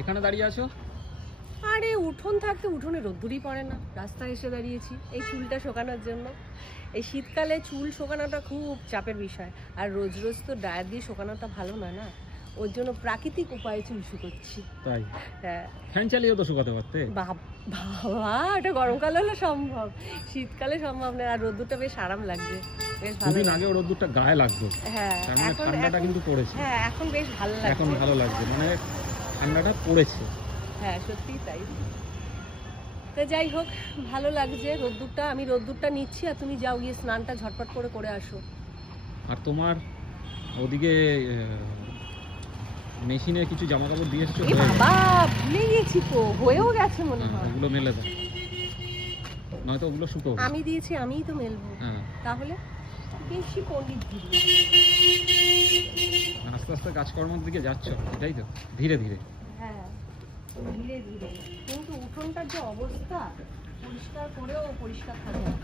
এখানে দাঁড়িয়ে আছো? আরে উঠোন থাকতে উঠোনে রোদ্দুরই পড়ে না, রাস্তায় এসে দাঁড়িয়েছি এই চুলটা শোকানোর জন্য। এই শীতকালে চুল শোকানোটা খুব চাপের বিষয়, আর রোজ রোজ তো ড্রায়ার দিয়ে শোকানোটা ভালো না, না ওর জন্য প্রাকৃতিক উপায়ে চুল শুকোচ্ছি। তাই? হ্যাঁ। ফ্যান চালিয়েও তো শুকাতে পারতে। বাবা এটা গরমকালে হলে সম্ভব, শীতকালে সম্ভব না। আর রোদ্দুরটা বেশ আরাম লাগছে, বেশ ভালো। দুদিন আগে রোদ্দুরটা গায়ে লাগতো। হ্যাঁ মানে ঠান্ডাটা কিন্তু পড়েছে। হ্যাঁ এখন বেশ ভালো লাগছে। এখন ভালো লাগছে, মানে ঠান্ডাটা পড়েছে। হ্যাঁ সত্যিই তাই। তো যাই হোক, ভালো লাগছে রোদ্দুরটা। আমি রোদ্দুরটা নিচ্ছি, আর তুমি যাও গিয়ে স্নানটা ঝটপট করে আসো। আর তোমার ওদিকে মেশিনে কিছু জামা কাপড় দিয়ে এসেছো? বাবা ভুলে গেছি তো, হয়েও গেছে মনে হয়। ওগুলো মেলে দাও, নয়তো ওগুলো শুকো। আমি দিয়েছি, আমিই তো মেলবো। হ্যাঁ তাহলে বেশি পণ্ডিত ধীরে আস্তে আস্তে কাজকর্মের দিকে যাচ্ছ, এটাই তো, ধীরে ধীরে। হ্যাঁ ধীরে ধীরে, কিন্তু উঠোনটার যে অবস্থা, পরিষ্কার করেও পরিষ্কার থাকে না।